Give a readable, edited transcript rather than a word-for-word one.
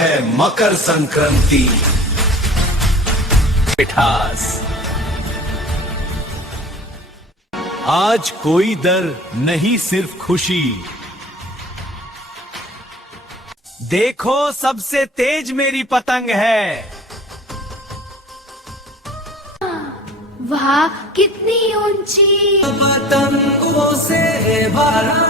है मकर संक्रांति। मिठास, आज कोई डर नहीं, सिर्फ खुशी। देखो सबसे तेज मेरी पतंग है। वाह कितनी ऊंची पतंगों से भरा